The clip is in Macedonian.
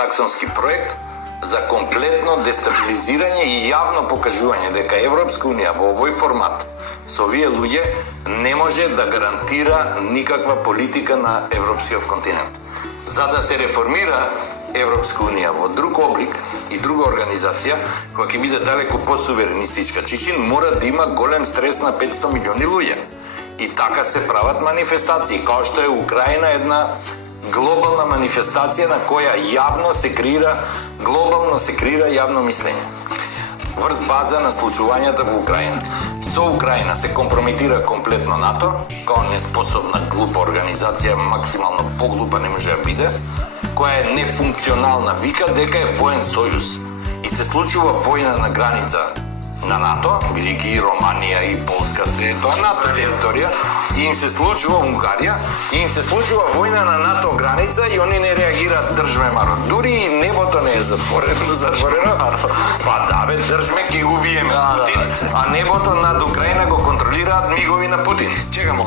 англосаксонски проект за комплетно дестабилизирање и јавно покажување дека Европска унија во овој формат со овие луѓе не може да гарантира никаква политика на европскиот континент. За да се реформира Европска унија во друг облик и друга организација, која ќе биде далеку по-суверенистичка чичин, мора да има голем стрес на 500 милиони луѓе. И така се прават манифестации, као што е Украина една глобална манифестација на која јавно се креира, глобално се креира јавно мислење. Врз база на случувањата во Украина. Со Украина се компрометира комплетно НАТО, као неспособна глупа организација, максимално поглупа не може да биде, која е нефункционална, вика дека е воен сојуз. И се случува војна на граница на НАТО, бидејќи и Романија и Полска се тоа НАТО територија, и им се случува Унгарија, и им се случува војна на НАТО граница и они не реагираат, држме маро. Дури и небото не е затворено. Па да бе, држме, ќе убиеме Путин, а небото над Украина го контролираат мигови на Путин. Чекамо.